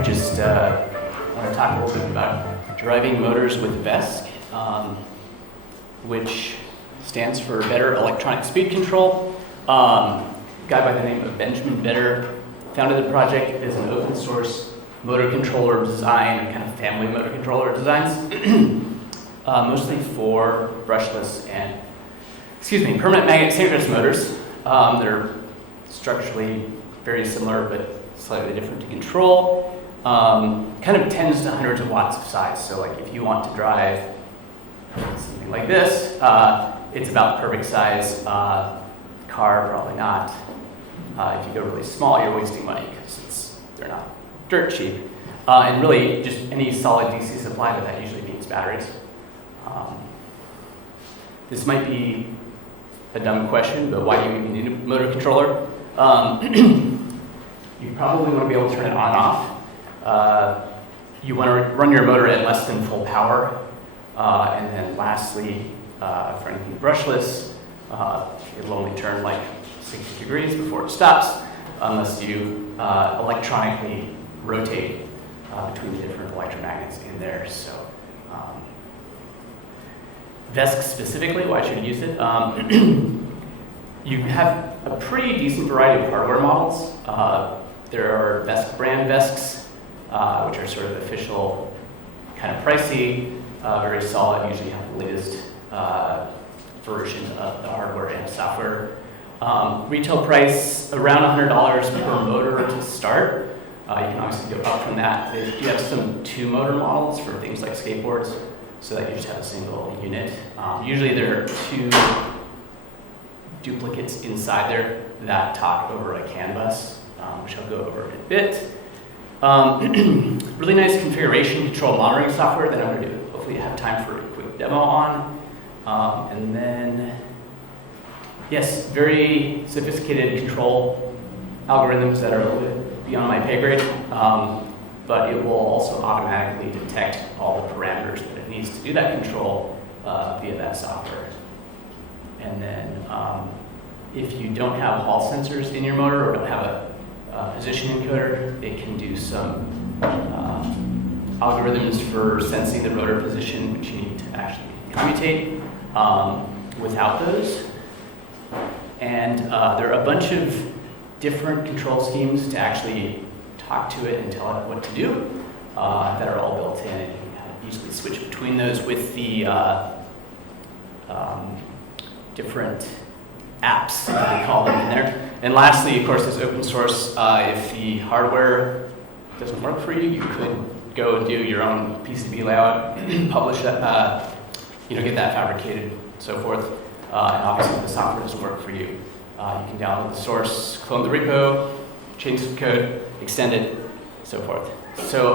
I just want to talk a little bit about driving motors with VESC, which stands for Better Electronic Speed Control. A guy by the name of Benjamin Vetter founded the project. It is an open source motor controller design, kind of family motor controller designs, mostly for brushless and, permanent magnet synchronous motors. They're structurally very similar, but slightly different to control. Kind of tens to hundreds of watts of size. So like if you want to drive something like this, it's about the perfect size. Car, probably not. If you go really small, you're wasting money because they're not dirt cheap. And really, just any solid DC supply, but that usually means batteries. This might be a dumb question, but why do you even need a motor controller? You probably want to be able to turn it on and off. You want to run your motor at less than full power. And then lastly, for anything brushless, it'll only turn like 60 degrees before it stops, unless you electronically rotate between the different electromagnets in there. So VESC specifically, why should you use it? You have a pretty decent variety of hardware models. There are VESC brand VESCs, which are sort of official, kind of pricey, very solid, usually have the latest version of the hardware and software. Retail price around $100 per motor to start. You can obviously go up from that. They do have some two-motor models for things like skateboards, so that you just have a single unit. Usually there are two duplicates inside there that talk over a CAN bus, which I'll go over in a bit. Really nice configuration control monitoring software that I'm going to hopefully have time for a quick demo on. And then, yes, very sophisticated control algorithms that are a little bit beyond my pay grade, but it will also automatically detect all the parameters that it needs to do that control via that software. And then if you don't have Hall sensors in your motor or don't have a position encoder, it can do some algorithms for sensing the rotor position, which you need to actually commutate without those. And there are a bunch of different control schemes to actually talk to it and tell it what to do that are all built in, and you can kind of easily switch between those with the different apps, they call them in there. And lastly, of course, there's open source. If the hardware doesn't work for you, you could go and do your own PCB layout, publish that, get that fabricated, so forth. And obviously, if the software doesn't work for you, you can download the source, clone the repo, change some code, extend it, so forth. So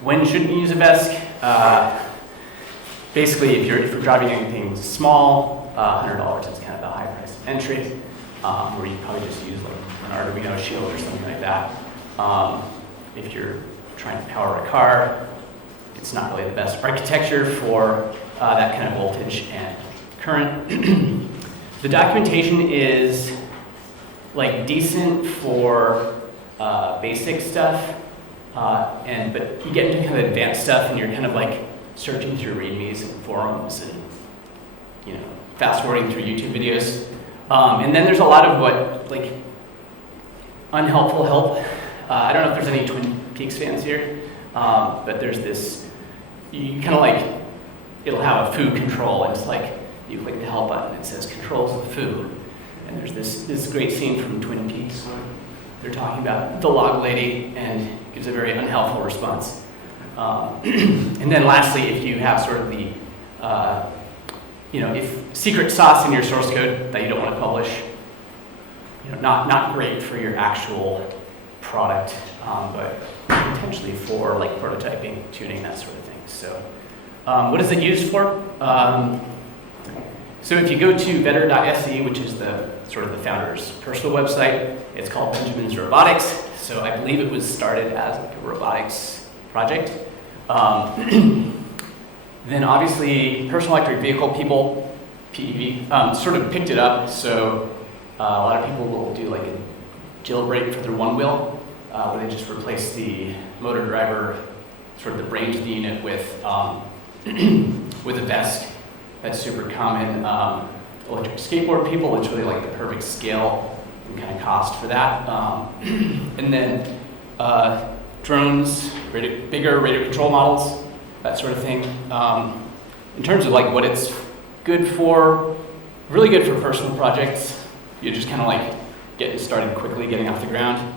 when shouldn't you use a VESC? Basically, if you're driving anything small, $100 is kind of the high price of entry, where you probably just use like an Arduino shield or something like that. If you're trying to power a car, it's not really the best architecture for that kind of voltage and current. The documentation is like decent for basic stuff, but you get into kind of advanced stuff and you're kind of like searching through readmes and forums and fast forwarding through YouTube videos. And then there's a lot of what, like, unhelpful help. I don't know if there's any Twin Peaks fans here, but there's this, you kind of like, it'll have a food control, and it's like, you click the help button, it says controls of food. And there's this great scene from Twin Peaks where they're talking about the log lady and gives a very unhelpful response. And then lastly, if you have sort of the, if secret sauce in your source code that you don't want to publish, not great for your actual product, but potentially for like prototyping, tuning, that sort of thing. So what is it used for? So if you go to vetter.se, which is the sort of the founder's personal website, it's called Benjamin's Robotics. So I believe it was started as like a robotics project. Then obviously personal electric vehicle people, PEV, sort of picked it up. So a lot of people will do like a jailbreak for their one wheel. where they just replaced the motor driver, sort of the brains of the unit, with with a VESC. That's super common. Electric skateboard people, it's really like the perfect scale and kind of cost for that. And then drones, bigger radio control models, that sort of thing. In terms of like what it's good for, really good for personal projects. You're just kind of like getting started quickly, getting off the ground.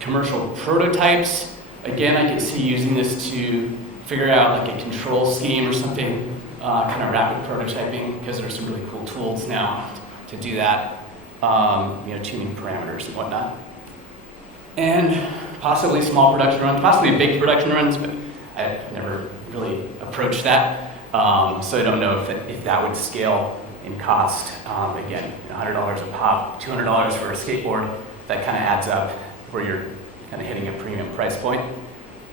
Commercial prototypes, again, I could see using this to figure out like a control scheme or something, kind of rapid prototyping, because there's some really cool tools now to do that, tuning parameters and whatnot. And possibly small production runs, possibly big production runs, but I've never really approached that. So I don't know if that would scale in cost. Again, $100 a pop, $200 for a skateboard, that kind of adds up where you're kind of hitting a premium price point.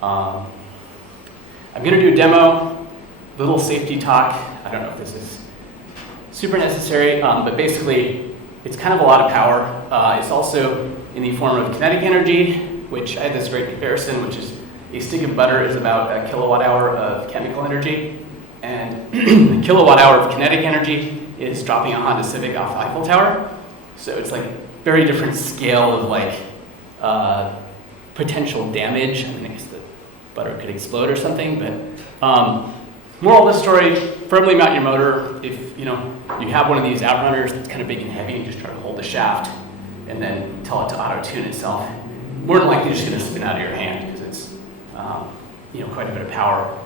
I'm going to do a demo, little safety talk. I don't know if this is super necessary, but basically it's kind of a lot of power. It's also in the form of kinetic energy, which I had this great comparison, which is a stick of butter is about a kilowatt hour of chemical energy, and a kilowatt hour of kinetic energy is dropping a Honda Civic off the Eiffel Tower. So it's like very different scale of like potential damage. I mean, I guess the butter could explode or something, but moral of the story, firmly mount your motor. If you have one of these outrunners that's kind of big and heavy, and just try to hold the shaft and then tell it to auto-tune itself, more than likely you're just going to spin out of your hand because it's quite a bit of power.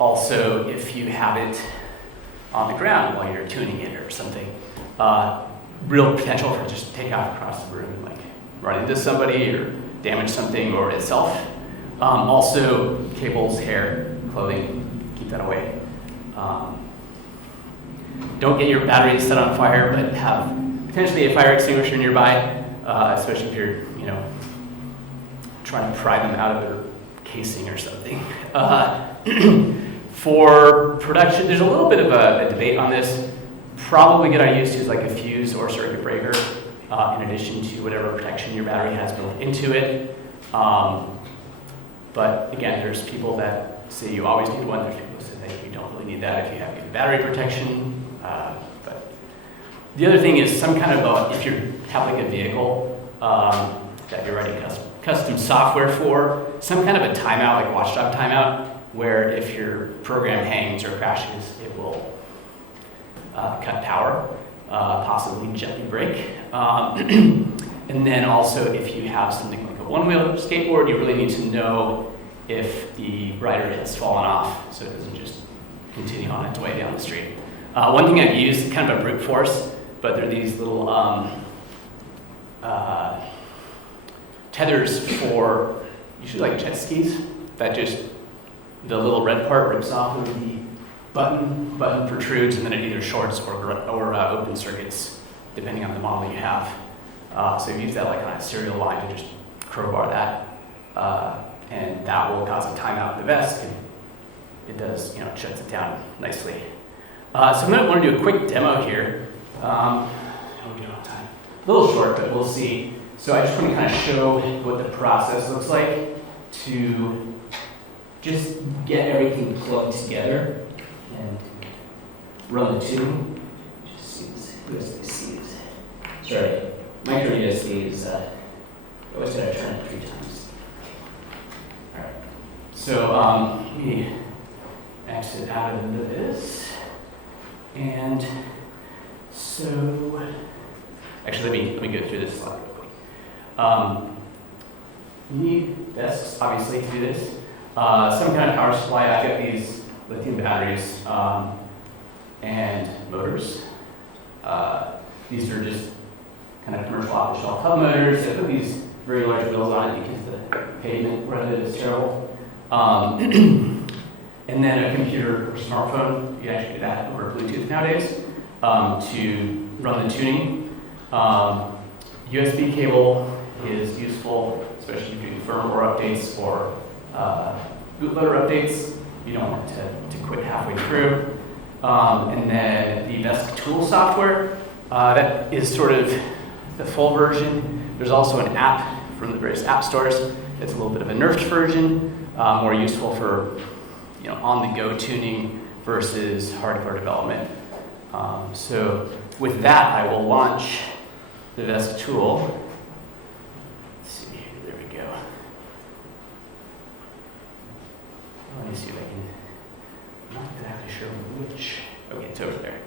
Also, if you have it on the ground while you're tuning it or something, real potential for just take off across the room and like run into somebody or damage something or itself. Also, cables, hair, clothing, keep that away. Don't get your batteries set on fire, but have potentially a fire extinguisher nearby, especially if you're trying to pry them out of their casing or something. For production, there's a little bit of a debate on this. Probably a good idea to use like a fuse or circuit breaker in addition to whatever protection your battery has built into it. But again, there's people that say you always need one. There's people that say that you don't really need that if you have good battery protection. But the other thing is some kind of if you have like a vehicle that you're writing custom software for, some kind of a timeout, like watchdog timeout, where if your program hangs or crashes, it will cut power, possibly gently brake. And then also if you have something like a one-wheel skateboard, you really need to know if the rider has fallen off so it doesn't just continue on its way down the street. One thing I've used, kind of a brute force, but they're these little tethers for usually like jet skis that just the little red part rips off of the button protrudes, and then it either shorts or open circuits, depending on the model you have. So you use that like on a serial line to just crowbar that, and that will cause a timeout in the VESC, and it does, it shuts it down nicely. So I'm going to want to do a quick demo here. We don't have time. A little short, but we'll see. So I just want to kind of show what the process looks like to just get everything plugged together and run the tune. Just see this, USB-C is, sorry, micro USB is, I always gotta turn it 3 times. All right, so let me exit out of this. And so, actually let me go through this slide real quick. You need VESCs, obviously, to do this. Some kind of power supply. I've got these lithium batteries and motors. These are just kind of commercial off-the-shelf hub motors. I put these very large wheels on it because the pavement around it is terrible. And then a computer or smartphone. You actually do that over Bluetooth nowadays to run the tuning. USB cable is useful, especially if you're doing firmware updates or bootloader updates. You don't want to quit halfway through. And then the VESC tool software, that is sort of the full version. There's also an app from the various app stores. It's a little bit of a nerfed version, more useful for on-the-go tuning versus hardcore development. So with that, I will launch the VESC tool. Let's see, there we go. Let me see if I can, I'm not exactly sure which, okay, it's over there.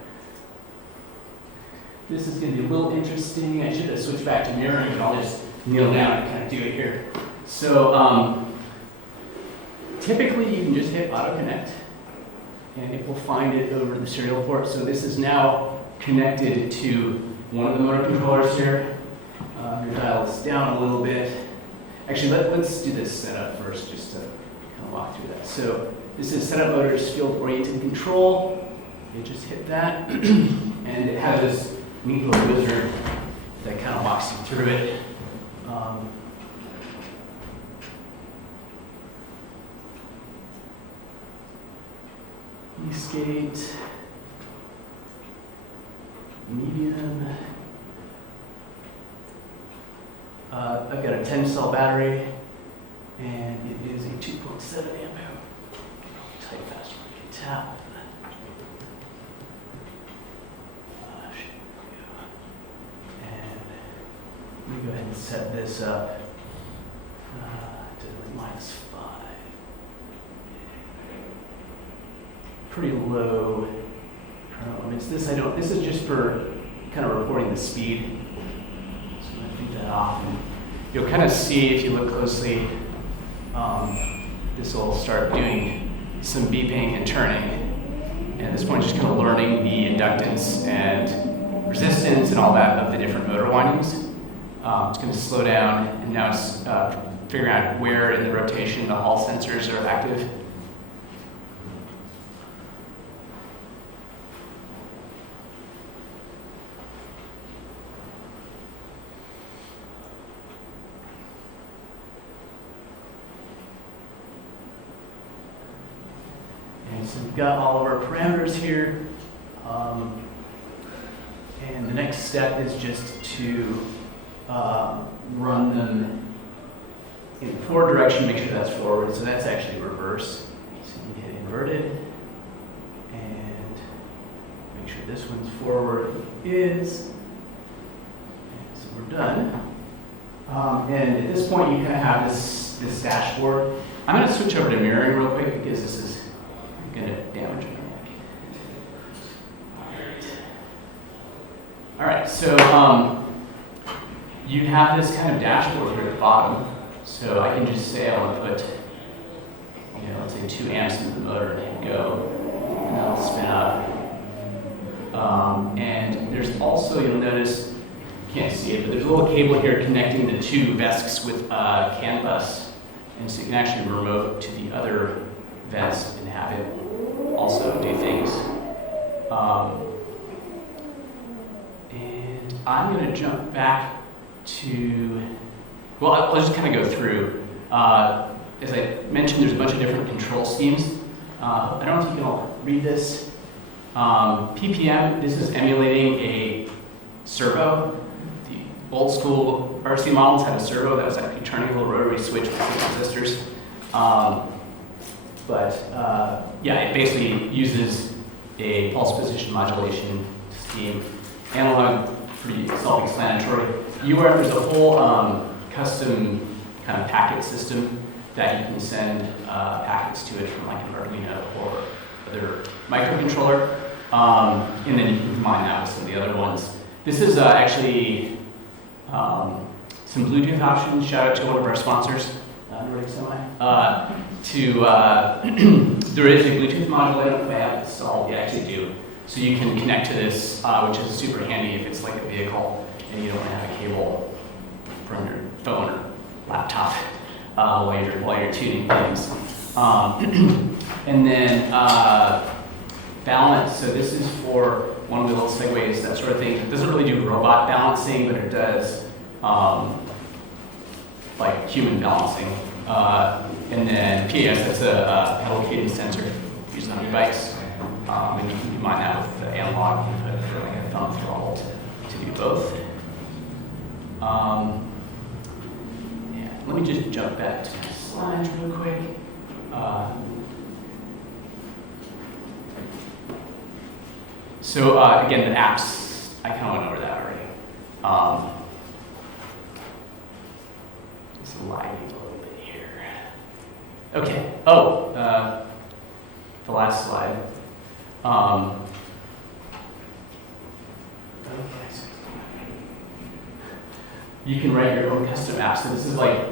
This is going to be a little interesting. I should have switched back to mirroring, but I'll just kneel down and kind of do it here. So typically you can just hit auto connect and it will find it over the serial port. So this is now connected to one of the motor controllers here. Your dial is down a little bit. Actually, let's do this setup first just to kind of walk through that. So this is setup motors field oriented control. You just hit that and it has this neat little wizard that kind of walks you through it. Skate, medium. I've got a 10-cell battery, and it is a 2.7 amp hour. Type faster than tap. And let me go ahead and set this up to like -5. Pretty low. It's this. This is just for kind of reporting the speed. So I'm gonna take that off, and you'll kind of see if you look closely. This will start doing some beeping and turning. And at this point, just kind of learning the inductance and resistance and all that of the different motor windings. It's going to slow down, and now it's figuring out where in the rotation the Hall sensors are active. So we've got all of our parameters here, and the next step is just to run them in the forward direction, make sure that's forward, so that's actually reverse. So you hit inverted, and make sure this one's forward is, and so we're done. And at this point you kind of have this dashboard. I'm going to switch over to mirroring real quick because this is going to damage your neck. All right, so you have this kind of dashboard here at the bottom. So I can just say I want to put, let's say 2 amps into the motor and go, and that'll spin up. And there's also, you'll notice, you can't see it, but there's a little cable here connecting the 2 VESCs with CAN bus. And so you can actually remote to the other VESC and have it also do things. And I'm going to jump back to, well, I'll just kind of go through. As I mentioned, there's a bunch of different control schemes. I don't know if you can all read this. PPM, this is emulating a servo. The old school RC models had a servo that was actually turning a little rotary switch with transistors. Yeah, it basically uses a pulse position modulation scheme. Analog, pretty self-explanatory. UART, there's a whole custom kind of packet system that you can send packets to it from like an Arduino or other microcontroller, and then you can combine that with some of the other ones. This is actually some Bluetooth options. Shout out to one of our sponsors, Nordic Semi. There is a Bluetooth module. I don't know if I have it installed. You actually do. So you can connect to this, which is super handy if it's like a vehicle and you don't want to have a cable from your phone or laptop while you're tuning things. And then balance. So this is for one of the little segues, that sort of thing. It doesn't really do robot balancing, but it does like human balancing. And then PS, that's a pedal cadence sensor used on e-bikes. And you can combine that with the analog input for like a thumb throttle to do both. let me just jump back to my slides real quick. So again, the apps, I kind of went over that already. Just lagging a little bit here. Okay, the last slide. You can write your own custom apps. So this is like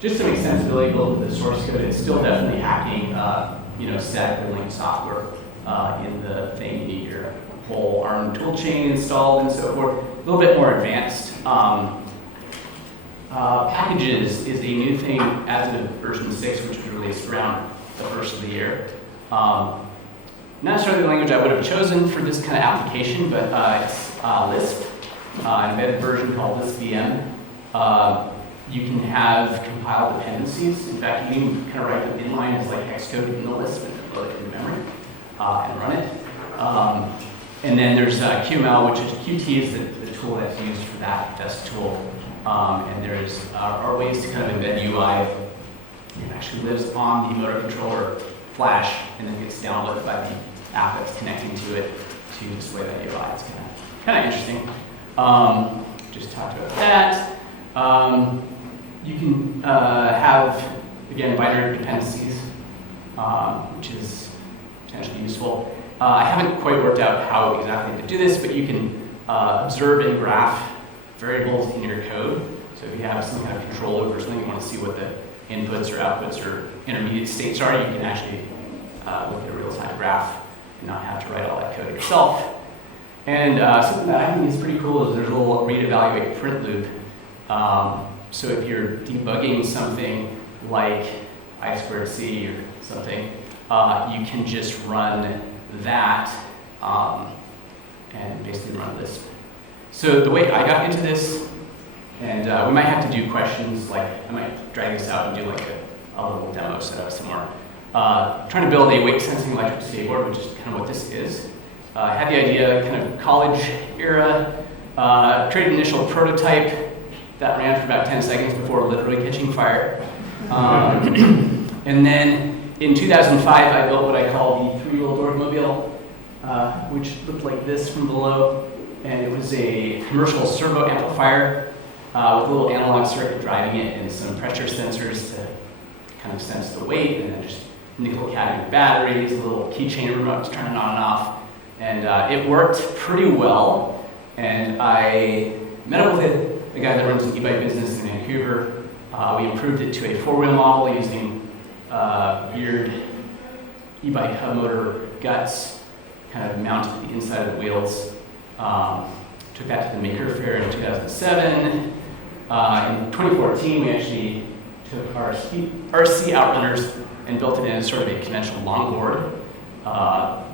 just some extensibility built into the source code. It's still definitely hacking, statically linked software in the thing. You need your whole ARM toolchain installed and so forth. A little bit more advanced. Packages is a new thing as of version 6, which was released around the first of the year. Not necessarily the language I would have chosen for this kind of application, but it's Lisp. An embedded version called LispVM. You can have compiled dependencies. In fact, you can kind of write them inline as like hex code in the Lisp and load it in memory and run it. And then there's QML, which is Qt is the tool that's used for that VESC tool. And there's are ways to kind of embed UI. It actually lives on the motor controller flash and then gets downloaded by the app that's connecting to it to display that UI. It's kind of interesting. Just talked about that. You can have, again, binary dependencies, which is potentially useful. I haven't quite worked out how exactly to do this, but you can observe and graph variables in your code. So if you have some kind of control over something, you want to see what the inputs or outputs or intermediate states are, you can actually look at a real-time graph and not have to write all that code yourself. And something that I think is pretty cool is there's a little read, evaluate, print loop. So if you're debugging something like I2C or something, you can just run that and basically run this. So the way I got into this, and we might have to do questions, like I might drag this out and do like a little demo setup somewhere. Trying to build a weight sensing electric skateboard, which is kind of what this is. I had the idea, kind of college era, created an initial prototype that ran for about 10 seconds before literally catching fire. And then in 2005, I built what I call the three-wheel dorkmobile, which looked like this from below. And it was a commercial servo amplifier with a little analog circuit driving it and some pressure sensors to kind of sense the weight, and then just nickel cadmium batteries, a little keychain remote to turn it on and off. And it worked pretty well. And I met up with a guy that runs an e-bike business in Vancouver. We improved it to a four-wheel model using weird e-bike hub motor guts kind of mounted to the inside of the wheels. Took that to the Maker Fair in 2007. In 2014, we actually took our RC Outrunners and built it in as sort of a conventional longboard,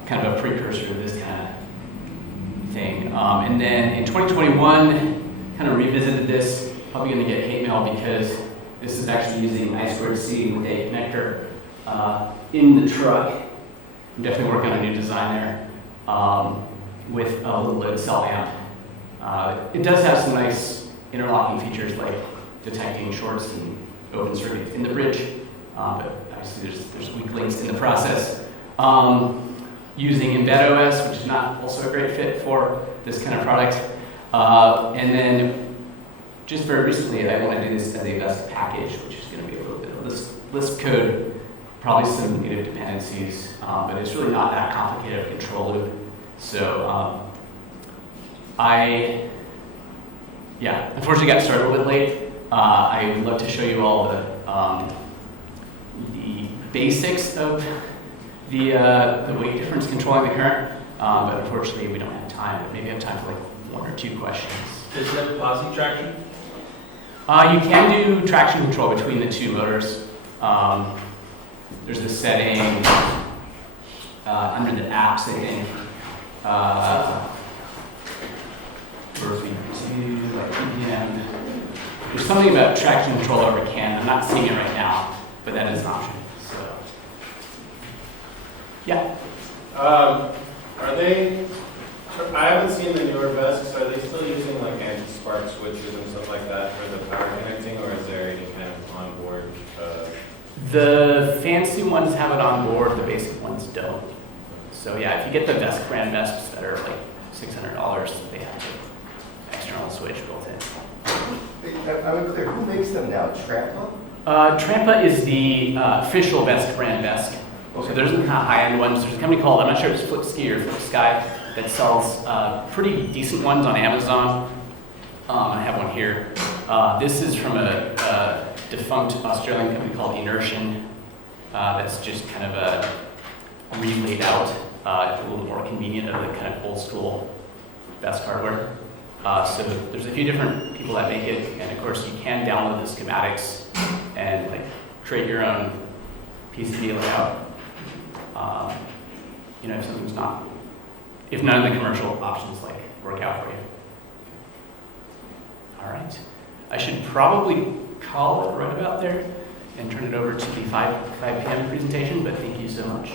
kind of a precursor to this kind of thing. And then in 2021, kind of revisited this. Probably going to get hate mail because this is actually using I2C with a connector in the truck. I'm definitely working on a new design there with a little load cell amp. It does have some nice interlocking features like detecting shorts and open circuits in the bridge, but obviously there's weak links in the process. Using Embed OS, which is not also a great fit for this kind of product. And then just very recently, I want to do this as a VESC package, which is going to be a little bit of Lisp code, probably some native dependencies, but it's really not that complicated of a control loop. So unfortunately got started a little bit late. I would love to show you all the basics of the weight difference controlling the current, but unfortunately we don't have time, but maybe I have time for like one or two questions. Does it have posi traction? You can do traction control between the two motors. There's this setting under the apps, I think. Like PPM. There's something about traction control over CAN. I'm not seeing it right now, but that is an option. So, yeah. Are they? I haven't seen the newer VESCs. Are they still using like anti-spark switches and stuff like that for the power connecting, or is there any kind of The fancy ones have it on board, the basic ones don't. So yeah, if you get the VESC brand vests that are like $600, they have the external switch built in. I'm clear, who makes them now? Trampa? Trampa is the official VESC brand VESC. So there's kind of high-end ones. There's a company called, I'm not sure if it's Flipski or Flipsky, that sells pretty decent ones on Amazon. I have one here. This is from a defunct Australian company called Inertian. That's just kind of a relaid out, a little more convenient of the kind of old school VESC hardware. So there's a few different people that make it, and of course you can download the schematics and like create your own PCB layout. You know, if something's not, if none of the commercial options like work out for you. All right, I should probably call it right about there and turn it over to the 5 p.m. presentation, but thank you so much.